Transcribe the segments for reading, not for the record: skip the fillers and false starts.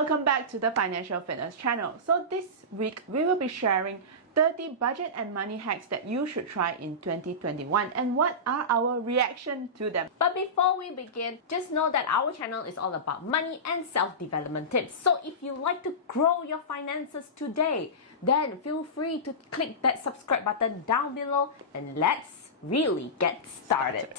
Welcome back to the Financial Fitness channel. So this week we will be sharing 30 budget and money hacks that you should try in 2021 and what are our reaction to them. But before we begin, just know that our channel is all about money and self-development tips. So if you like to grow your finances today, then feel free to click that subscribe button down below and let's really get started.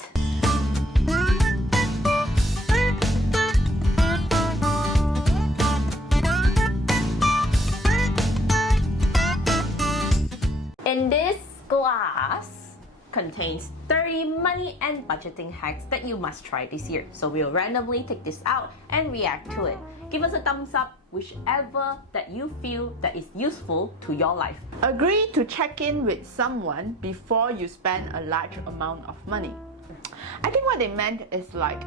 In this glass contains 30 money and budgeting hacks that you must try this year. So we'll randomly take this out and react to it. Give us a thumbs up, whichever that you feel that is useful to your life. Agree to check in with someone before you spend a large amount of money. I think what they meant is like,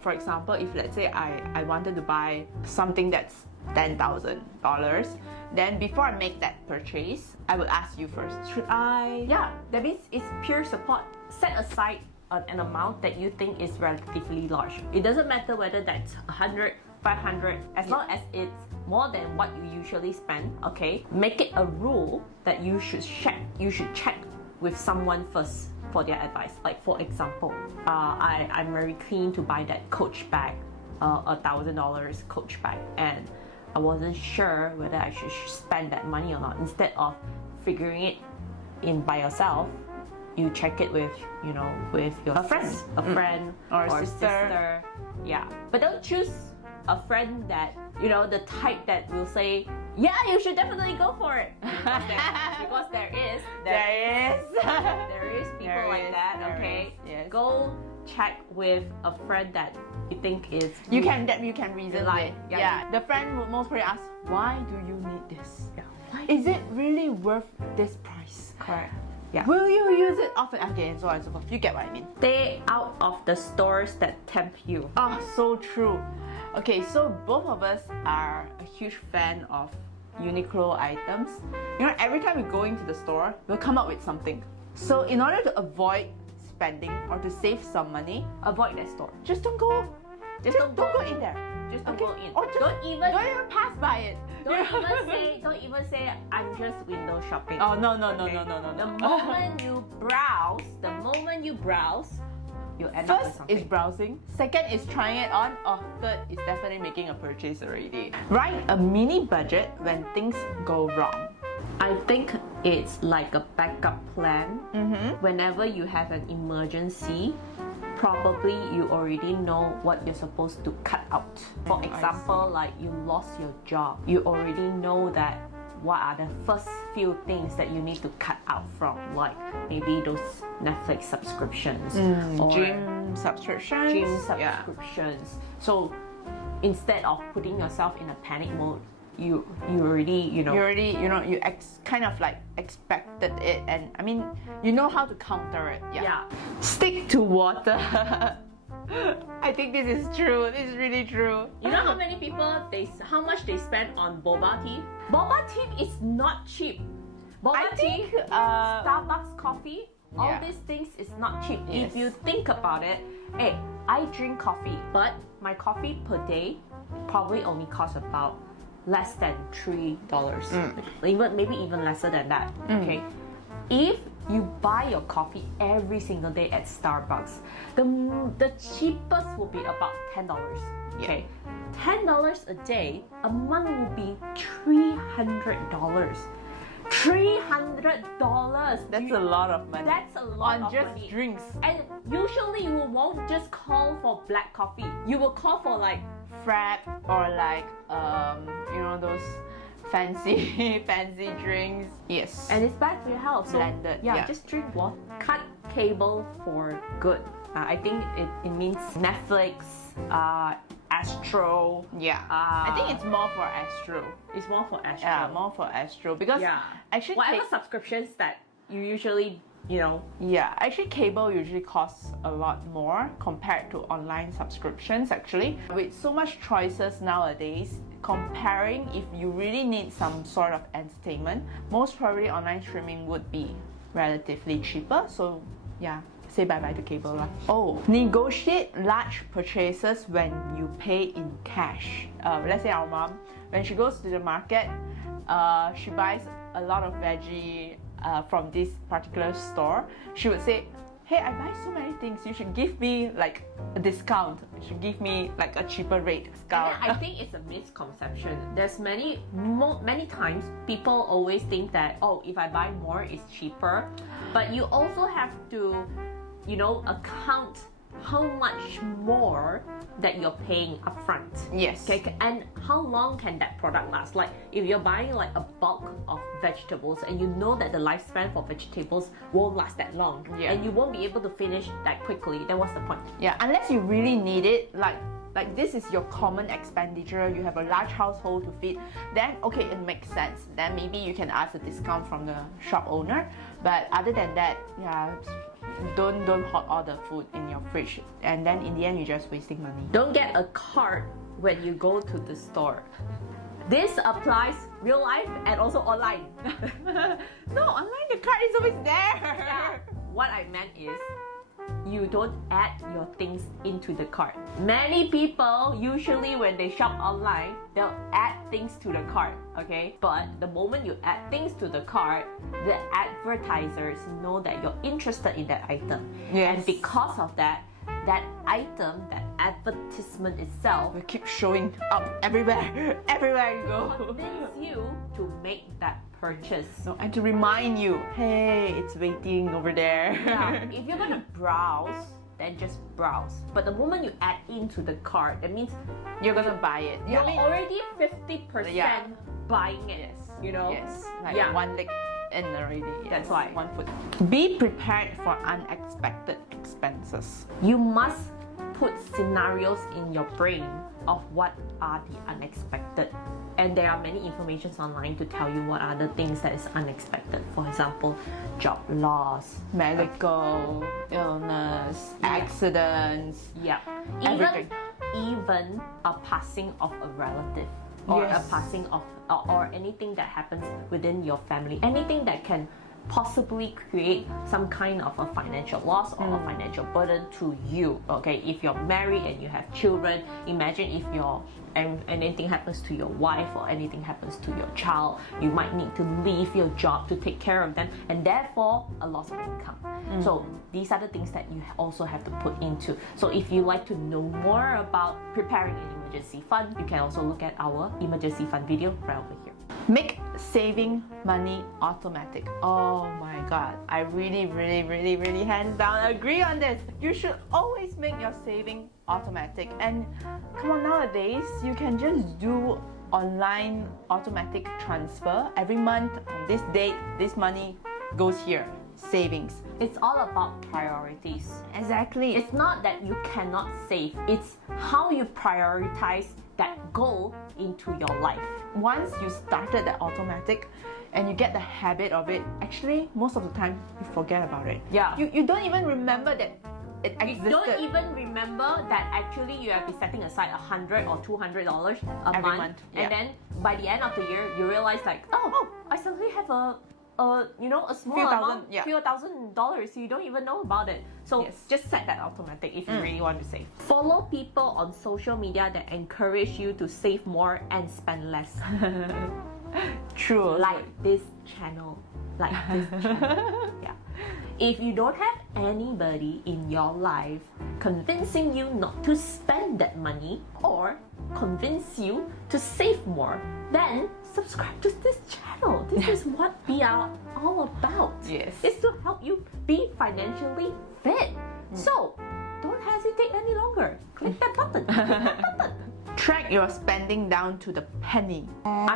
for example, if let's say I wanted to buy something that's $10,000, then before I make that purchase, I will ask you first, should I? Yeah, that means it's pure support. Set aside an amount that you think is relatively large. It doesn't matter whether that's 100, 500, as long as it's more than what you usually spend, okay? Make it a rule that you should check with someone first for their advice. Like for example, I'm very keen to buy that Coach bag, $1,000 Coach bag, and I wasn't sure whether I should spend that money or not. Instead of figuring it in by yourself, you check it with, with your friends, a friend or a sister. Yeah, but don't choose a friend that, the type that will say, yeah, you should definitely go for it. Because there is people like that, okay? Yes. Go check with a friend that you think is you can reason like, with. Yeah. The friend would most probably ask, why do you need this? Yeah. Is it really worth this price? Correct. Yeah. Will you use it often? Okay, and so on and so forth. You get what I mean. Stay out of the stores that tempt you. Oh, so true. Okay, so both of us are a huge fan of Uniqlo items. Every time we go into the store, we'll come up with something. So in order to avoid spending or to save some money, Avoid that store. just don't go. Just don't go in there. Just don't Okay? go in. Or just Don't even pass by it. don't even say I'm just window shopping. Oh no. The moment you browse, you end up with First something. is browsing, second is trying it on, third is definitely making a purchase already. Write a mini budget when things go wrong. I think it's like a backup plan. Whenever you have an emergency, probably you already know what you're supposed to cut out. For example, like you lost your job, you already know that what are the first few things that you need to cut out from, like maybe those Netflix subscriptions or Gym subscriptions. subscriptions. So instead of putting yourself in a panic mode, you already kind of like expected it, and I mean you know how to counter it. Yeah. Stick to water. I think this is true. This is really true. You know how many people how much they spend on boba tea? Boba tea is not cheap. I think Starbucks coffee, all Yeah. these things is not cheap. Yes. If you think about it, hey, I drink coffee, but my coffee per day probably only costs about less than $3. Maybe even lesser than that. Okay. If you buy your coffee every single day at Starbucks, the cheapest will be about $10. Okay. $10 a day, a month will be $300. $300. that's a lot of money. That's a lot on of just money. drinks. And usually you won't just call for black coffee. You will call for like Frap or like those fancy drinks. Yes. and it's bad for your health. So Blended, yeah, yeah. just drink water. Cut cable for good. I think it means Netflix, Astro. Yeah. I think it's more for Astro. It's more for Astro. Yeah, more for Astro because actually whatever subscriptions that you usually actually cable usually costs a lot more compared to online subscriptions actually. With so much choices nowadays, comparing if you really need some sort of entertainment, most probably online streaming would be relatively cheaper. So yeah, say bye-bye to cable lah. Oh, negotiate large purchases when you pay in cash. Let's say our mom, when she goes to the market, she buys a lot of veggie from this particular store. She would say, hey, I buy so many things, you should give me like a discount. You should give me like a cheaper rate discount. I think it's a misconception. There's many times people always think that, oh, if I buy more, it's cheaper. But you also have to, account how much more that you're paying upfront. Yes. Okay, and how long can that product last? Like if you're buying like a bulk of vegetables and you know that the lifespan for vegetables won't last that long, and you won't be able to finish that quickly, then what's the point? Yeah, unless you really need it, like this is your common expenditure, you have a large household to feed, then okay, it makes sense. Then maybe you can ask a discount from the shop owner. But other than that, yeah, don't hoard all the food in your fridge, and then in the end you're just wasting money. Don't get a cart when you go to the store. This applies real life and also online. No, online the cart is always there. Yeah. What I meant is, you don't add your things into the cart. Many people, usually when they shop online, they'll add things to the cart, okay? But the moment you add things to the cart, the advertisers know that you're interested in that item. Yes. And because of that, that item, that advertisement itself We keep showing up everywhere, everywhere you go. convince you to make that purchase. So, and to remind you, hey, it's waiting over there. Yeah, if you're gonna browse, then just browse. But the moment you add into the cart, that means You're gonna buy it. you're I mean, already 50% Yeah. buying it. Yes, like Yeah. one leg in already. Yes, That's why. 1 foot. Be prepared for unexpected expenses. You must put scenarios in your brain of what are the unexpected. And there are many informations online to tell you what are the things that is unexpected. For example, job loss, Medical illness, Yeah. accidents. yeah, Everything. even a passing of a relative, or Yes. a passing of or anything that happens within your family, anything that can possibly create some kind of a financial loss or a financial burden to you. Okay, if you're married and you have children, imagine if anything happens to your wife or anything happens to your child, you might need to leave your job to take care of them, and therefore a loss of income. So these are the things that you also have to put into. So if you like to know more about preparing an emergency fund, you can also look at our emergency fund video right over here. Make saving money automatic. Oh my god, I really hands down agree on this. You should always make your saving automatic. And come on, nowadays you can just do online automatic transfer every month. On this date, this money goes here. Savings. It's all about priorities. Exactly. It's not that you cannot save, it's how you prioritize that goal into your life. Once you started the automatic and you get the habit of it, actually most of the time you forget about it. Yeah. You don't even remember that it You existed. don't even remember that actually you have been setting aside $100 or $200 a Every month, month, yeah. and then by the end of the year you realize like, oh, I suddenly have a small Few thousand, amount, yeah. few $1,000, you don't even know about it. So Yes. just set that automatic if you really want to save. Follow people on social media that encourage you to save more and spend less. True. Like this channel. Yeah. If you don't have anybody in your life convincing you not to spend that money or convince you to save more, then subscribe to this channel. This is what we are all about. Yes. It's to help you be financially fit. So don't hesitate any longer. Click that button. Click that button. Track your spending down to the penny. I'm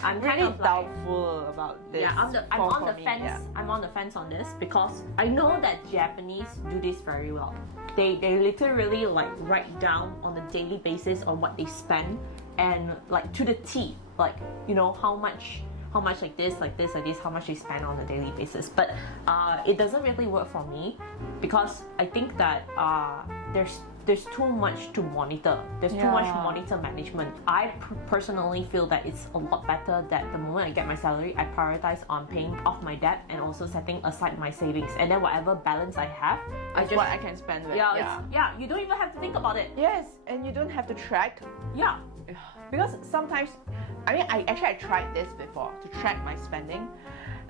kind Really of like, doubtful about this. yeah, I'm for- on for the me, fence. yeah. I'm on the fence on this because I know that Japanese do this very well. They literally like write down on a daily basis on what they spend and like to the T, like how much like this, how much they spend on a daily basis. But it doesn't really work for me because I think that there's there's too much to monitor. There's too much monitor management. I personally feel that it's a lot better that the moment I get my salary, I prioritize on paying off my debt and also setting aside my savings. And then whatever balance I have, That's what I can spend with. you don't even have to think about it. Yes, and you don't have to track. Yeah. Because sometimes, I mean, I tried this before to track my spending.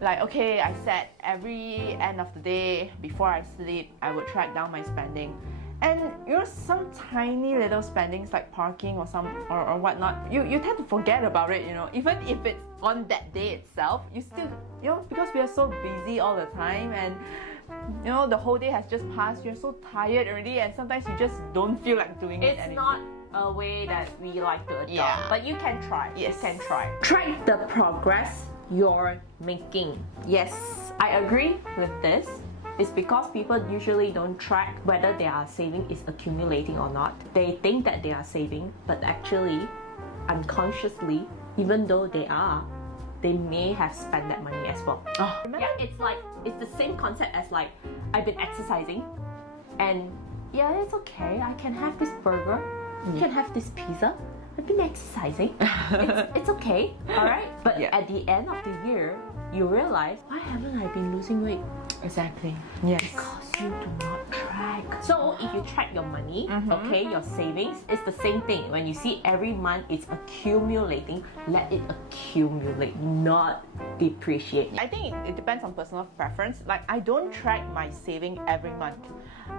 Like, okay, I said every end of the day before I sleep, I would track down my spending. And you know, some tiny little spendings like parking or whatnot, you tend to forget about it, you know. Even if it's on that day itself, you still, you know, because we are so busy all the time and you know, the whole day has just passed, you're so tired already, and sometimes you just don't feel like doing it anymore. It's not a way that we like to adopt, Yeah. but you can try. Yes. You can try. Track the progress you're making. Yes, I agree with this. It's because people usually don't track whether their saving is accumulating or not. They think that they are saving, but actually, unconsciously, even though they are, they may have spent that money as well. Oh. Yeah, it's the same concept as like, I've been exercising and yeah, it's okay. I can have this burger, I can have this pizza. I've been exercising. It's okay, alright? But at the end of the year, you realize, why haven't I been losing weight? Exactly. Yes. Because you do not track. So if you track your money, okay, your savings, it's the same thing. When you see every month it's accumulating, let it accumulate, not depreciate. I think it depends on personal preference. Like, I don't track my saving every month.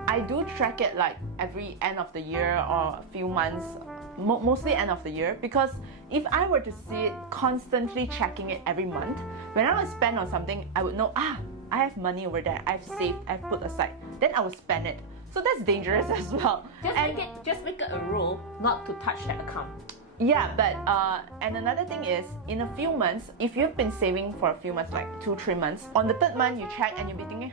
I do track it like every end of the year or a few months, mostly end of the year, because if I were to see it constantly checking it every month, when I would spend on something, I would know, I have money over there, I've saved, I've put aside, then I will spend it. So that's dangerous as well. Just make it a rule not to touch that account. Yeah, but and another thing is, in a few months, if you've been saving for a few months, like 2-3 months, on the third month you check and you'll be thinking,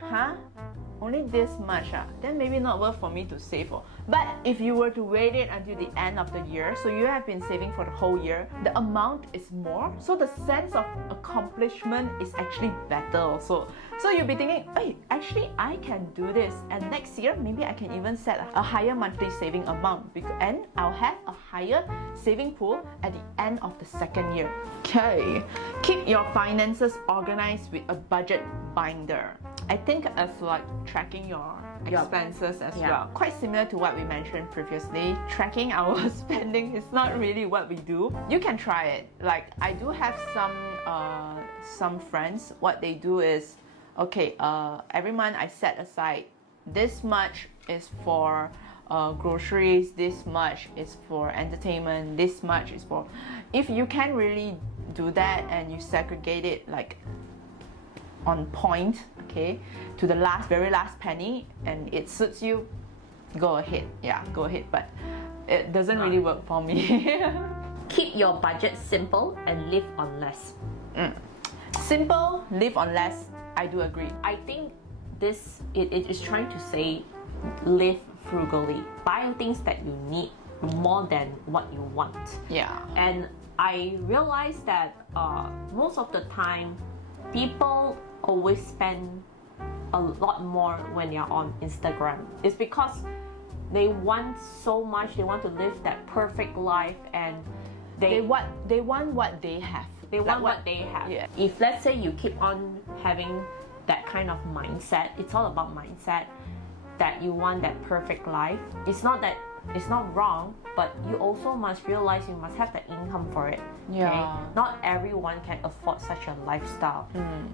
only this much, then maybe not worth for me to save for. But if you were to wait it until the end of the year, so you have been saving for the whole year, the amount is more, so the sense of accomplishment is actually better also. So you'll be thinking, hey, actually I can do this, and next year maybe I can even set a higher monthly saving amount, and I'll have a higher saving pool at the end of the second year. Okay, keep your finances organized with a budget binder. I think as like tracking your expenses as well. Quite similar to what we mentioned previously. Tracking our spending is not really what we do. You can try it. Like, I do have some friends. What they do is, okay, every month I set aside this much is for groceries, this much is for entertainment, this much is for. If you can really do that and you segregate it like on point, okay, to the very last penny, and it suits you, go ahead. Yeah, go ahead. But it doesn't really work for me. Keep your budget simple and live on less. Simple, live on less. I do agree. I think it is trying to say live frugally. Buy things that you need more than what you want. Yeah. And I realized that most of the time, people always spend a lot more when they're on Instagram. It's because they want so much, they want to live that perfect life, and they want what they have. They want what they have. Yeah. If let's say you keep on having that kind of mindset, it's all about mindset, that you want that perfect life. It's not wrong, but you also must realize you must have the income for it. Yeah. Okay? Not everyone can afford such a lifestyle.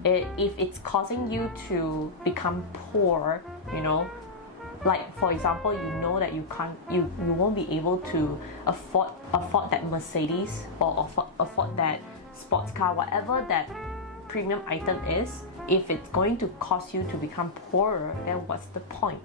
If it's causing you to become poor, you know, like for example, you know that you won't be able to afford that Mercedes or afford that sports car, whatever that premium item is. If it's going to cause you to become poorer, then what's the point?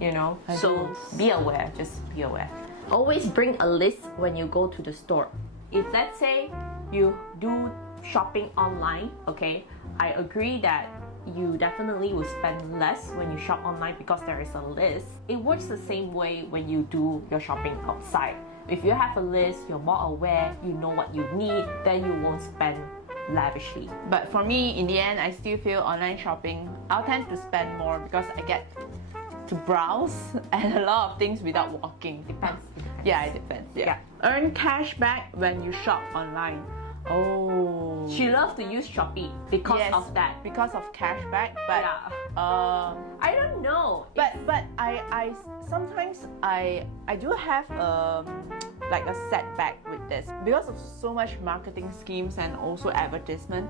You know? So be aware, just be aware. Always bring a list when you go to the store. If let's say you do shopping online, okay, I agree that you definitely will spend less when you shop online because there is a list. It works the same way when you do your shopping outside. If you have a list, you're more aware, you know what you need, then you won't spend lavishly. But for me, in the end, I still feel online shopping, I'll tend to spend more because I get to browse and a lot of things without walking. Depends. Yeah, it depends. Yeah. Earn cash back when you shop online. Oh. She loves to use Shopee because Yes, of that. because of cashback, but Yeah. I don't know. but I sometimes I do have like a setback with this because of so much marketing schemes and also advertisement.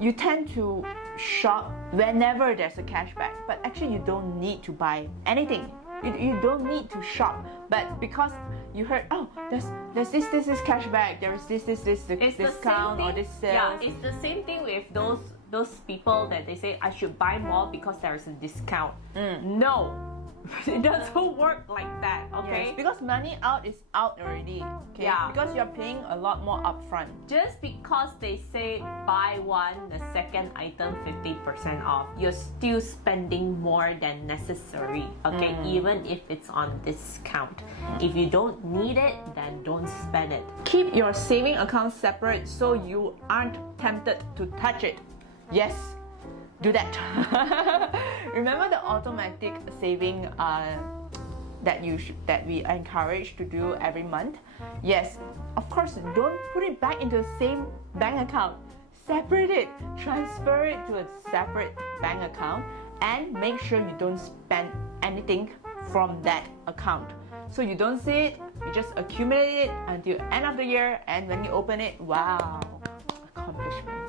You tend to shop whenever there's a cashback, but actually you don't need to buy anything. You don't need to shop, but because you heard, oh, there's this cashback, there's this It's discount or this sale. Yeah, it's the same thing with those people that they say I should buy more because there is a discount. No, it doesn't work like that. Okay. Yes, because money out is out already. Okay. Yeah. Because you're paying a lot more upfront. Just because they say buy one, the second item 50% off, you're still spending more than necessary. Okay, even if it's on discount. If you don't need it, then don't spend it. Keep your saving account separate so you aren't tempted to touch it. Yes, do that. Remember the automatic saving that we encourage to do every month? Yes, of course, don't put it back into the same bank account. Separate it, transfer it to a separate bank account, and make sure you don't spend anything from that account. So you don't see it, you just accumulate it until end of the year, and when you open it, wow, accomplishment.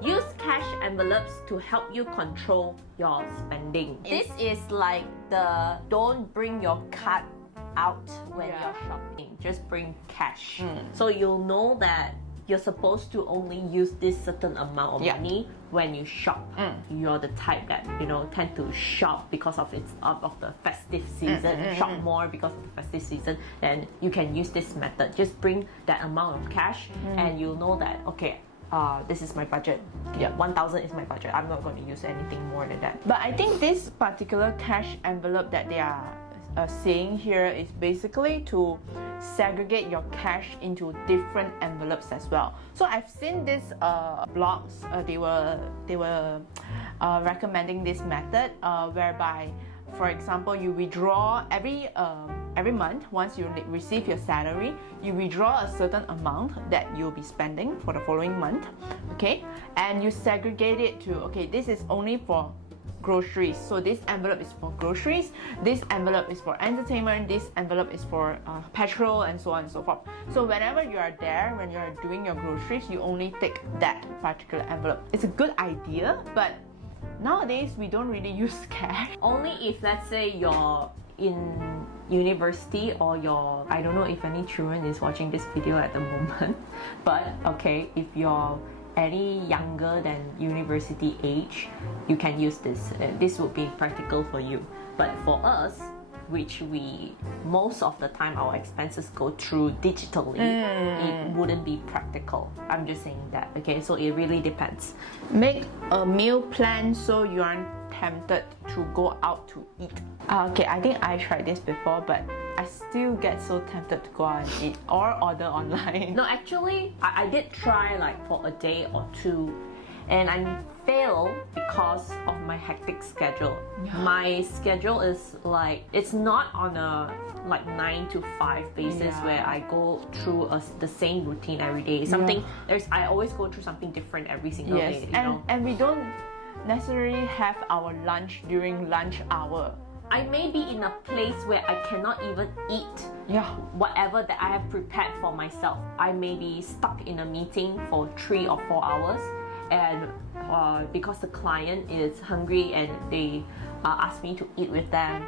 Use cash envelopes to help you control your spending. This is like the don't bring your card out when Yeah. you're shopping. Just bring cash. So you'll know that you're supposed to only use this certain amount of Yeah. money when you shop. You're the type that tend to shop because of it's out of the festive season. Shop more because of the festive season. Then you can use this method. Just bring that amount of cash, and you'll know that okay. This is my budget. Yeah, 1,000 is my budget. I'm not going to use anything more than that. But I think this particular cash envelope that they are saying here is basically to segregate your cash into different envelopes as well. So I've seen these blogs. They were recommending this method whereby, for example, you withdraw every month. Once you receive your salary, you withdraw a certain amount that you'll be spending for the following month, okay? And you segregate it to, okay, this is only for groceries. So this envelope is for groceries, this envelope is for entertainment, this envelope is for petrol, and so on and so forth. So whenever you are there, when you are doing your groceries, you only take that particular envelope. It's a good idea, but nowadays we don't really use cash. Only if, let's say, you're in university or I don't know if any children is watching this video at the moment, but okay, if you're any younger than university age, you can use this. This would be practical for you. But for us, which most of the time our expenses go through digitally, it wouldn't be practical. I'm just saying that, okay? So it really depends. Make a meal plan so you aren't tempted to go out to eat. Okay, I think I tried this before, but I still get so tempted to go out and eat or order online. No, actually, I did try like for a day or two, and I failed because of my hectic schedule. My schedule is like, it's not on a like 9 to 5 basis where I go through the same routine every day. I always go through something different every single day. And we don't necessarily have our lunch during lunch hour. I may be in a place where I cannot even eat whatever that I have prepared for myself. I may be stuck in a meeting for 3 or 4 hours, and because the client is hungry and they ask me to eat with them,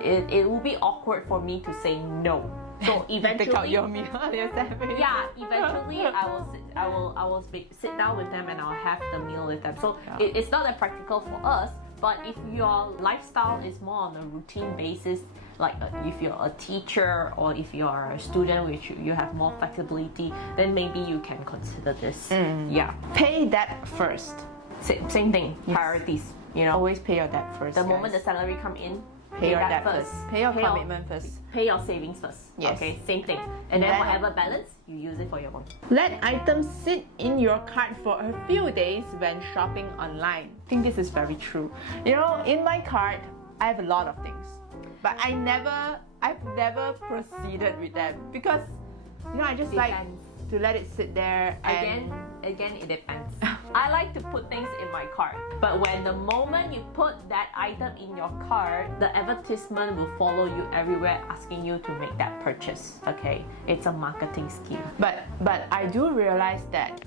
it will be awkward for me to say no. So eventually, take out your meal. Eventually I will sit down with them and I'll have the meal with them. So it's not that practical for us. But if your lifestyle is more on a routine basis, like if you're a teacher or if you're a student, which you have more flexibility, then maybe you can consider this. Yeah. Pay that first. Same thing. Priorities. Always pay your debt first. The moment the salary come in, pay your that debt first. Pay your commitment first. Pay your savings first. Yes. Okay, same thing. And then whatever balance, you use it for your own. Let items sit in your cart for a few days when shopping online. I think this is very true. In my cart, I have a lot of things. but I've never proceeded with them because, I just like Depends. to let it sit there and Again, it depends. I like to put things in my cart, but when the moment you put that item in your cart, the advertisement will follow you everywhere asking you to make that purchase. Okay, it's a marketing scheme. But I do realize that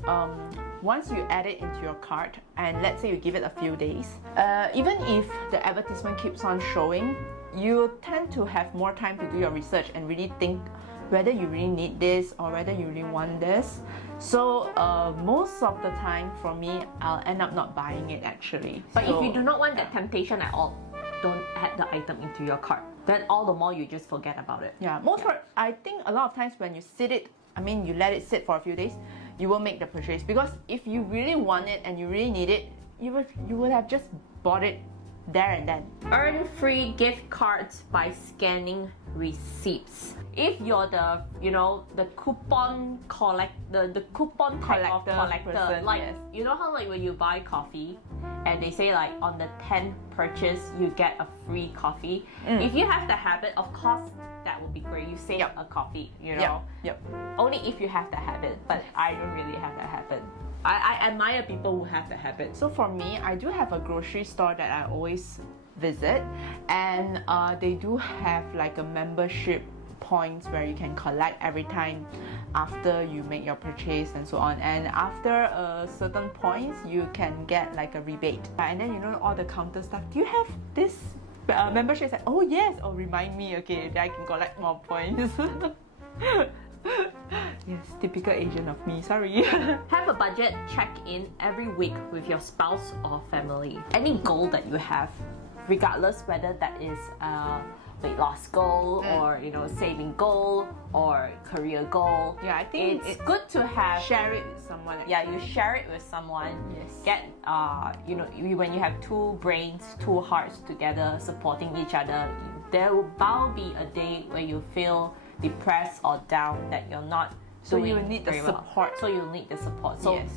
once you add it into your cart and let's say you give it a few days, even if the advertisement keeps on showing, you tend to have more time to do your research and really think whether you really need this or whether you really want this. So most of the time for me, I'll end up not buying it actually. But So, if you do not want that temptation at all, don't add the item into your cart. Then all the more you just forget about it. I think a lot of times when you you let it sit for a few days, you will make the purchase because if you really want it and you really need it, you would have just bought it there and then. Earn free gift cards by scanning receipts. If you're the coupon the coupon type of collector, person, like yes. you know how like when you buy coffee and they say like on the 10th purchase you get a free coffee. If you have the habit, of course that would be great. You save Yep. a coffee, Yep. Only if you have the habit, but I don't really have that habit. I admire people who have the habit. So for me, I do have a grocery store that I always visit, and they do have like a membership points where you can collect every time after you make your purchase and so on. And after a certain points, you can get like a rebate. And then all the counter stuff. Do you have this membership? It's like, oh yes, remind me. Okay, then I can collect more points. Yes, typical Asian of me, sorry. Have a budget check-in every week with your spouse or family. Any goal that you have, regardless whether that is a weight loss goal or saving goal or career goal. Yeah, I think it's good to have. Share it with someone. You share it with someone. Yes. Get when you have two brains, two hearts together supporting each other, there will bound be a day where you feel depressed or down that you're not. So doing you will need the very well. support. So you'll need the support. So Yes.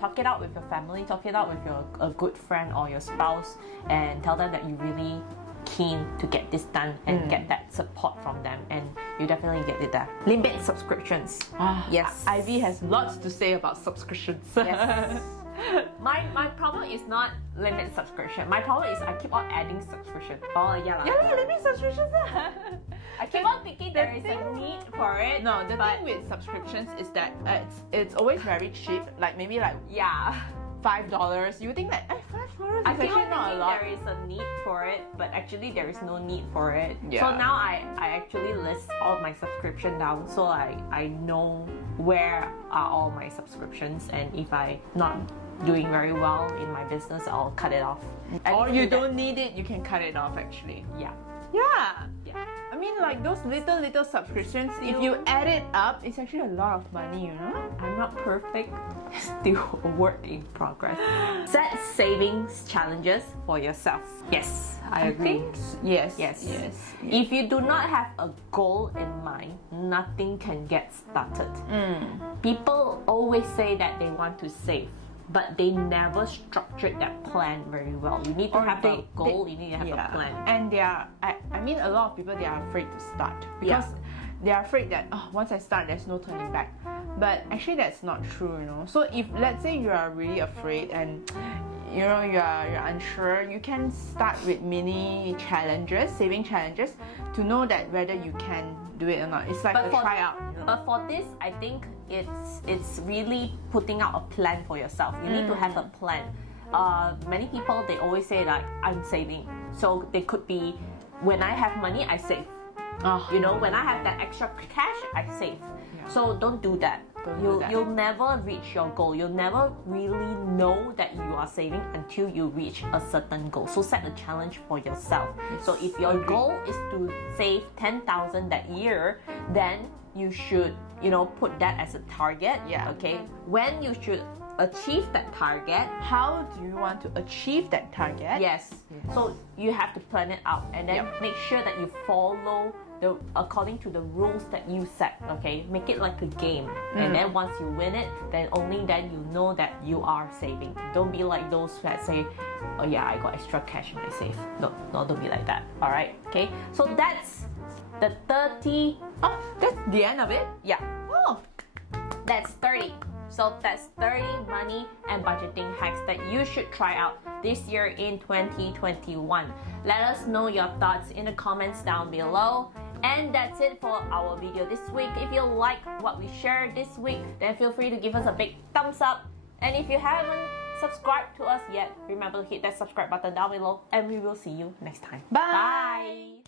talk it out with your family, talk it out with a good friend or your spouse, and tell them that you're really keen to get this done and get that support from them, and you definitely get it there. Limit subscriptions. Yes. Ivy has lots to say about subscriptions. Yes. My problem is not limit subscription. My problem is I keep on adding subscription. Oh yeah. Limit subscriptions. I keep on thinking there is a need for it. No, the thing with subscriptions is that it's always very cheap. Like maybe like Yeah. $5. You think that $5 is I keep actually on not a thinking lot. there is a need for it, but actually there is no need for it. Yeah. So now I actually list all my subscription down, so I know where are all my subscriptions, and if I not doing very well in my business, I'll cut it off. Or you Anything that- don't need it, you can cut it off actually. Yeah. Yeah. Yeah. I mean, like those little subscriptions, if you add it up, it's actually a lot of money, I'm not perfect, still a work in progress. Set savings challenges for yourself. Yes, I agree. Yes. Yes. Yes. If you do not have a goal in mind, nothing can get started. People always say that they want to save, but they never structured that plan very well. You need to Or have a goal, you need to have yeah. a plan. And I mean, a lot of people, they are afraid to start because they are afraid that once I start, there's no turning back. But actually, that's not true, So if let's say you are really afraid and you're unsure, you can start with mini challenges, saving challenges, to know that whether you can do it or not. It's like But a for- tryout. But for this, I think it's really putting out a plan for yourself. You need to have a plan. Many people, they always say like, I'm saving. So they could be, when I have money, I save. When I have that extra cash, I save. Yeah. So don't do that. Don't do that. You'll never reach your goal. You'll never really know that you are saving until you reach a certain goal. So set a challenge for yourself. So if your Agree. goal is to save 10,000 that year, then you should, put that as a target. Yeah. Okay. When you should achieve that target. How do you want to achieve that target? Yes. So you have to plan it out and then Yep. make sure that you follow according to the rules that you set. Okay, make it like a game, and then once you win it, then only then you know that you are saving. Don't be like those that say, oh yeah, I got extra cash in my safe. No, don't be like that. All right, okay. So that's the 30. Oh, that's the end of it? Yeah, Oh, that's 30. So that's 30 money and budgeting hacks that you should try out this year in 2021. Let us know your thoughts in the comments down below. And that's it for our video this week. If you like what we shared this week, then feel free to give us a big thumbs up. And if you haven't subscribed to us yet, remember to hit that subscribe button down below, and we will see you next time. bye. Bye.